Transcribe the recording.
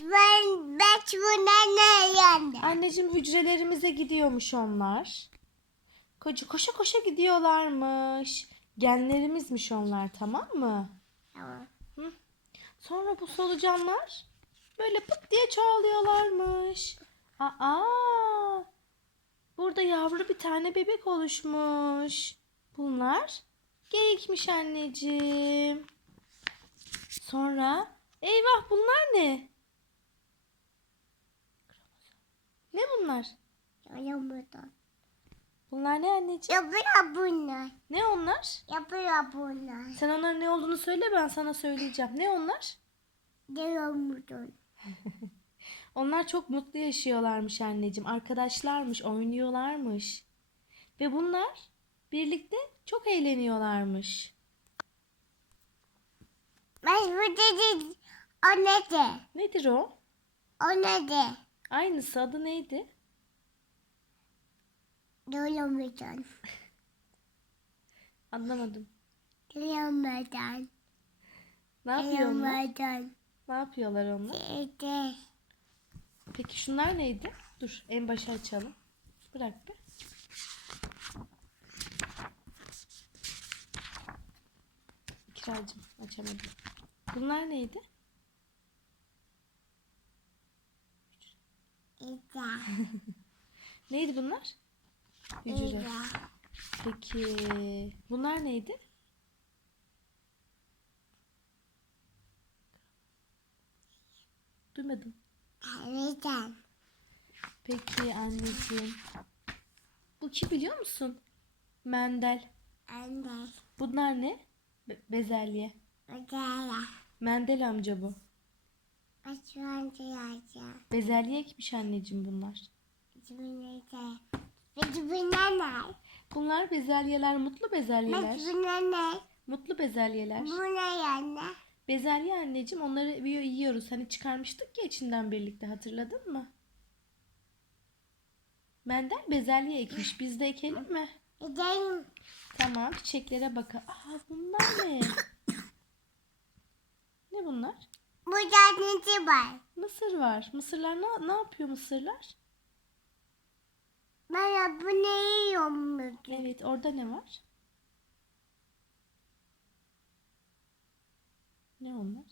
ben buna ne yandı? Anneciğim hücrelerimize gidiyormuş onlar. Koca koşa koşa gidiyorlarmış. Genlerimizmiş onlar tamam mı? Tamam. Sonra bu solucanlar böyle pıt diye çoğalıyorlarmış. Aa! Burada yavru bir tane bebek oluşmuş. Bunlar geyikmiş anneciğim. Sonra eyvah bunlar ne? Bunlar? Yapıyor Bunlar ne anneciğim? Yapıyor bunlar. Ne onlar? Yapıyor bunlar. Sen onların ne olduğunu söyle ben sana söyleyeceğim. Ne onlar? Yapıyor Onlar çok mutlu yaşıyorlarmış anneciğim. Arkadaşlarmış, oynuyorlarmış. Ve bunlar birlikte çok eğleniyorlarmış. Ben bu dedi o ne de? Nedir o? O ne de? Aynısı adı neydi? Duyamadan. Anlamadım. Duyamadan. Ne yapıyor onlar? Duyamadan. Ne yapıyorlar onlar? Dede. Peki şunlar neydi? Dur en başa açalım. Bırak be. İkracığım açamadım. Bunlar neydi? Neydi bunlar? Hücre. Peki bunlar neydi? Duymadım. Neden? Peki anneciğim. Bu kim biliyor musun? Mendel. Anne. Bunlar ne? Be- bezelye. Odaya. Mendel amca bu. Duyacağım. Bezelye ekmiş anneciğim bunlar. Cümle cümle ne? Bunlar bezelyeler, mutlu bezelyeler. Cümle ne? Mutlu bezelyeler. Bu ne yani? Bezelye anneciğim onları yiyor- yiyoruz. Hani çıkarmıştık ya içinden birlikte hatırladın mı? Mendel bezelye ekmiş. Biz de ekelim mi? Gidelim. Tamam çiçeklere bakalım. Aa bunlar ne? ne bunlar? Burada ne var? Mısır var. Mısırlar ne, ne yapıyor mısırlar? Bana bu ne yiyorum? Evet orada ne var? Ne onlar?